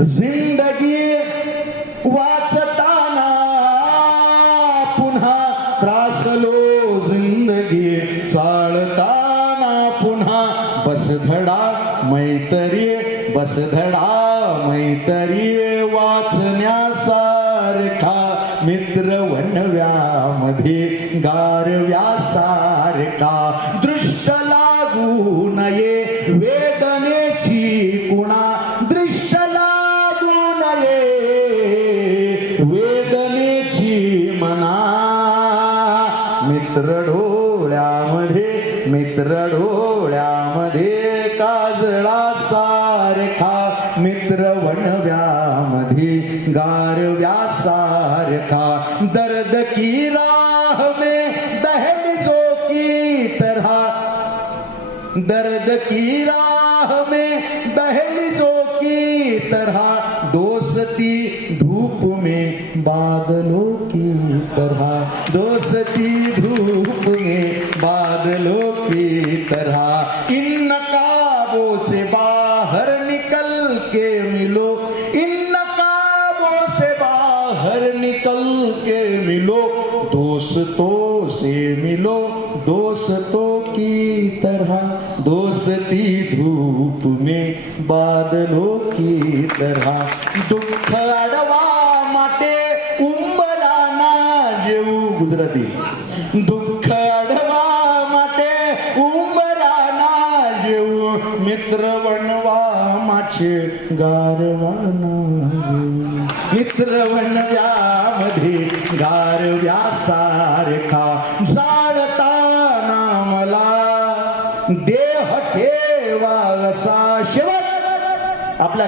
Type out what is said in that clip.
जिंदगी वाचताना पुन्हा त्रासलो, जिंदगी चालताना पुन्हा बसधडा मैत्री, बसधडा मैत्री वाचण्यासारखा मित्र वनव्यामध्ये गारव्यासारखा दृश्य लागू नये वेदनेची कुणा, दृश्य लागू नये वेदनेची मना, मित्र डोळ्यामध्ये, मित्र डोळ्यामध्ये काजळासारखा मित्र वनव्यामध्ये गारव्यासारखा दर्द की राह में दहलीजों की तरह, दर्द की राह में दहलीजों की तरह दोस्ती धूप में बादलों की तरह, दोस्ती धूप में बादलों की तरह इन नकाबों से बाहर निकल के मिलो, इन नकाबों से बाहर निकल के मिलो, दोस्तों से मिलो दोस्तों की तरह, दोस्ती धूप में बादलों की तरह दुःख अडवा माटे उंबराना जेऊ, गुजराती दुःख अडवा माटे उंबराना जेऊ, मित्र बनवा माचे गारवाना जेऊ, मित्र वनव्यामध्ये गारव्यासारखा जाळताना मला देह ठेवा असा शेवट आपल्या